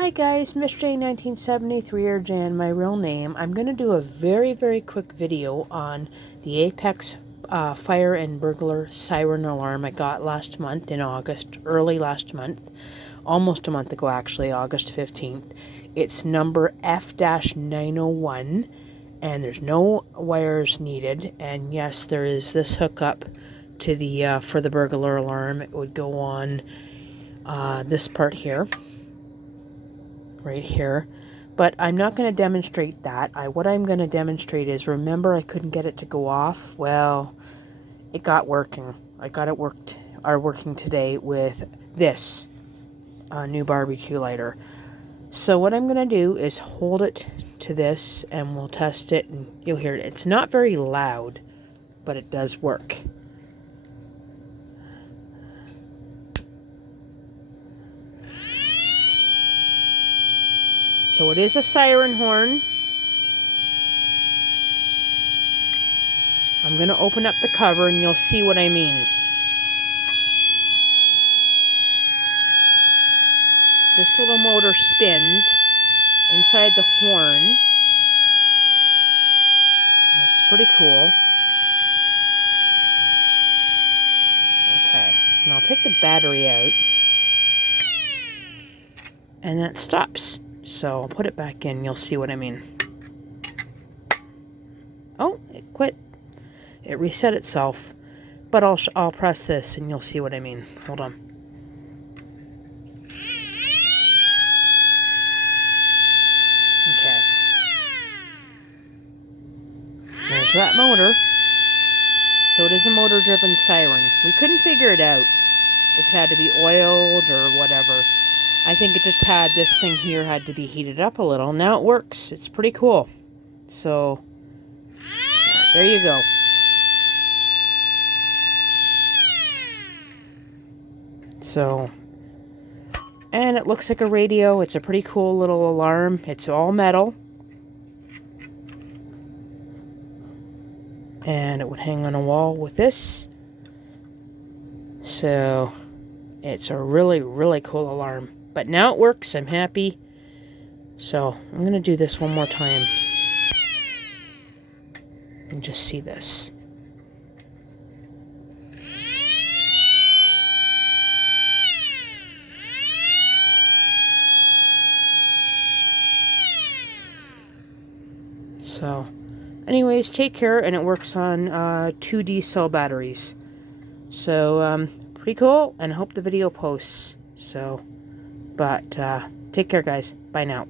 Hi guys, Miss J 1973 or Jan, my real name. I'm going to do a very quick video on the Apex fire and burglar siren alarm I got last month in August, early last month, almost a month ago actually, August 15th. It's number F-901 and there's no wires needed, and yes, there is this hookup to the for the burglar alarm. It would go on this part here. Right here, but I'm not going to demonstrate that. What I'm going to demonstrate is, remember I couldn't get it to go off? Well, it got working. I got it working today with this new barbecue lighter. So what I'm going to do is hold it to this and we'll test it and you'll hear it. It's not very loud, but it does work. So it is a siren horn. I'm going to open up the cover and you'll see what I mean. This little motor spins inside the horn. That's pretty cool. Okay, and I'll take the battery out. And that stops. So I'll put it back in, you'll see what I mean. Oh, it quit. It reset itself. But I'll press this and you'll see what I mean. Hold on. Okay. There's that motor. So it is a motor-driven siren. We couldn't figure it out if it had to be oiled or whatever. I think it just had, this thing here had to be heated up a little. Now it works. It's pretty cool. So, there you go. So, and it looks like a radio. It's a pretty cool little alarm. It's all metal. And it would hang on a wall with this. So, it's a really cool alarm. But now it works. I'm happy. So I'm going to do this one more time. And just see this. So anyways, take care. And it works on 2 D-cell batteries. So pretty cool. And I hope the video posts. So... But take care, guys. Bye now.